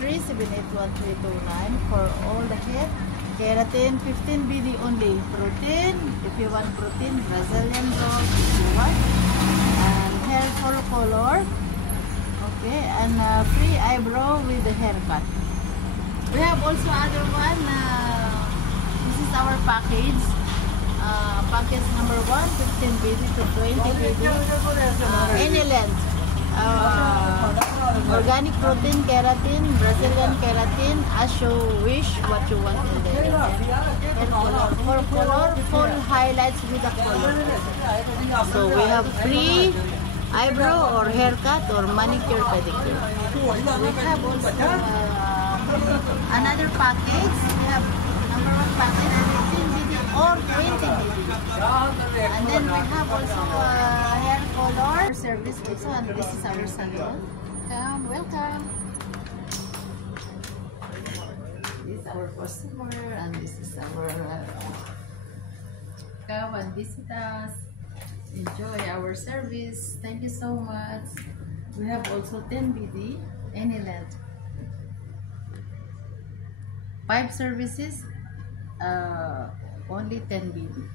3781329 for all the hair. Keratin, 15 BD only. Protein, if you want protein, Brazilian roll if you want. And hair full color. Okay, and free eyebrow with the haircut. We have also other one. This is our package. Package number 1, 15 BD to 20 BD. Any length. Organic protein, keratin, Brazilian keratin, as you wish what you want in there. For color, full highlights with the color. So we have free eyebrow or haircut or manicure pedicure. We have also another package. We have number 1 package, 15 BD or 20 BD. And then we have also hair color service also, and this is our salon. Welcome. This is our customer, and this is our come and visit us. Enjoy our service. Thank you so much. We have also 10 BD, any length. 5 services, only 10 BD.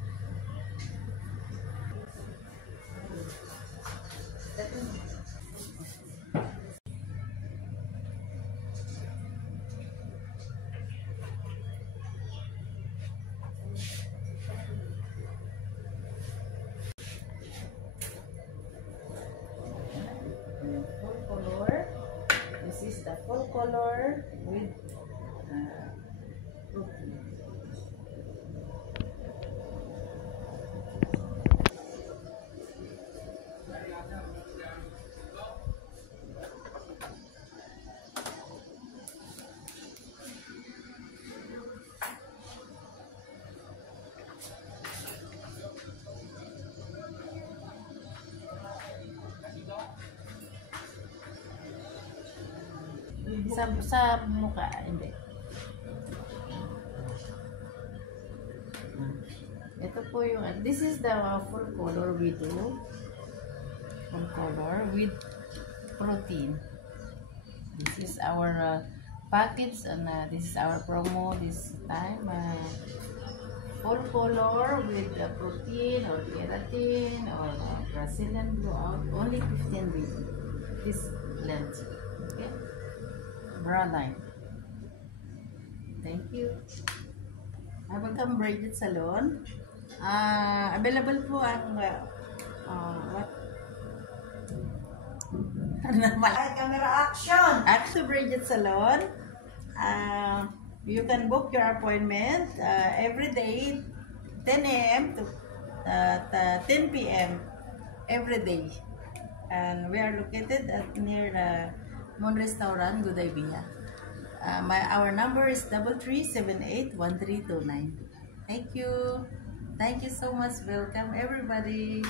Full color. This is the full color with protein. Sa mukha, hindi. Ito po yung, this is the full color we do. Full color with protein. This is our package, and this is our promo this time. Full color with the protein or keratin or Brazilian blowout, only 15 BD. This length. Okay? Brown line. Thank you. Welcome Braided Salon. Available po ang what? Camera action. Action Braided Salon. You can book your appointment every day 10 a.m. to 10 p.m. every day. And we are located at near the Moon Restaurant, Goodivia. Our number is 33781329. Thank you. Thank you so much. Welcome everybody.